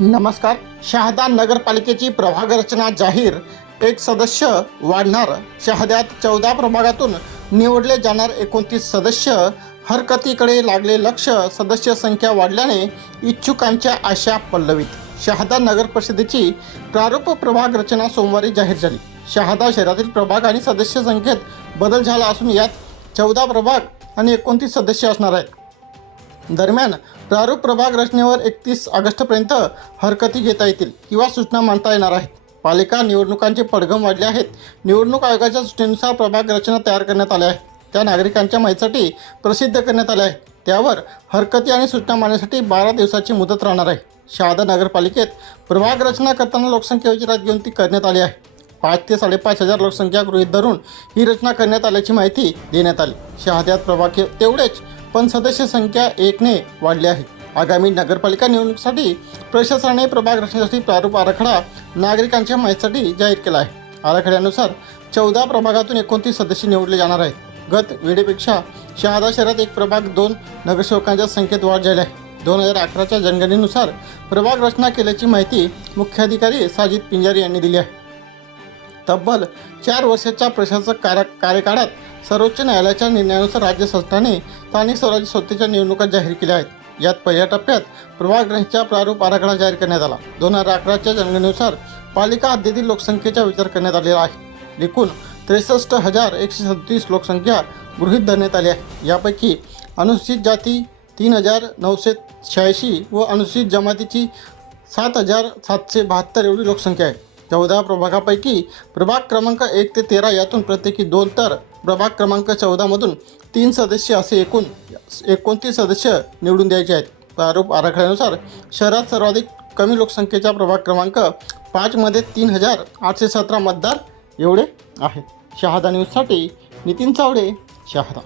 नमस्कार. शहादा नगरपालिकेची प्रभाग रचना जाहीर. एक सदस्य वाढणार. शहाद्यात चौदा प्रभागातून निवडले जाणार एकोणतीस सदस्य. हरकतीकडे लागले लक्ष. सदस्य संख्या वाढल्याने इच्छुकांच्या आशा पल्लवीत. शहादा नगर परिषदेची प्रारूप प्रभाग रचना सोमवारी जाहीर झाली. शहादा शहरातील प्रभाग आणि सदस्य संख्येत बदल झाला असून यात चौदा प्रभाग आणि एकोणतीस सदस्य असणार आहेत. दरम्यान प्रारूप प्रभाग रचनेवर एकतीस ऑगस्टपर्यंत हरकती घेता येतील किंवा सूचना मांडता येणार आहेत. पालिका निवडणुकांचे पडघम वाढले आहेत. निवडणूक आयोगाच्या सूचनेनुसार प्रभाग रचना तयार करण्यात आल्या आहेत. त्या नागरिकांच्या माहितीसाठी प्रसिद्ध करण्यात आल्या आहेत. त्यावर हरकती आणि सूचना मांडण्यासाठी बारा दिवसाची मुदत राहणार आहे. शहादा नगरपालिकेत प्रभाग रचना करताना लोकसंख्या विचारात घेऊन ती करण्यात आली आहे. पाच ते साडेपाच हजार लोकसंख्या गृहीत धरून ही रचना करण्यात आल्याची माहिती देण्यात आली. शहाद्यात प्रभाग तेवढेच पण सदस्य संख्या एकने वाढली आहे. आगामी नगरपालिका निवडणुकीसाठी प्रशासनाने प्रभाग रचनेसाठी प्रारूप आराखडा नागरिकांच्या माहितीसाठी जाहीर केला आहे. आराखड्यानुसार चौदा प्रभागातून एकोणतीस सदस्य निवडले जाणार आहेत. गत वेळेपेक्षा शहादा शहरात एक प्रभाग दोन नगरसेवकांच्या संख्येत वाढ झाली आहे. दोन हजार अकराच्या जनगणनेनुसार प्रभाग रचना केल्याची माहिती मुख्याधिकारी साजिद पिंजारी यांनी दिली आहे. तब्बल चार वर्षाच्या प्रशासक कार्य कार्यकाळात सर्वोच्च न्यायालयाच्या निर्णयानुसार राज्य संस्थाने स्थानिक स्वराज्य संस्थेच्या निवडणुका जाहीर केल्या आहेत. यात पहिल्या टप्प्यात प्रभाग प्रारूप आराखडा जाहीर करण्यात आला. दोन हजार अकराच्या जनगणनेनुसार पालिका हद्दीतील लोकसंख्येचा विचार करण्यात आलेला आहे. एकूण त्रेसष्ट हजार एकशे सदतीस लोकसंख्या गृहीत धरण्यात आली आहे. यापैकी अनुसूचित जाती तीन हजार नऊशे शहाऐंशी व अनुसूचित जमातीची सात हजार सातशे बहात्तर एवढी लोकसंख्या आहे. चौदा प्रभागापैकी प्रभाग क्रमांक एक ते तेरा यातून प्रत्येकी दोन तर प्रभाग क्रमांक चौदामधून तीन सदस्य असे एकूण एकोणतीस सदस्य निवडून द्यायचे आहेत. प्रारूप आराखड्यानुसार शहरात सर्वाधिक कमी लोकसंख्येचा प्रभाग क्रमांक पाचमध्ये तीन हजार आठशे सतरा मतदार एवढे आहेत. शहादा न्यूजसाठी नितीन चावडे शहादा.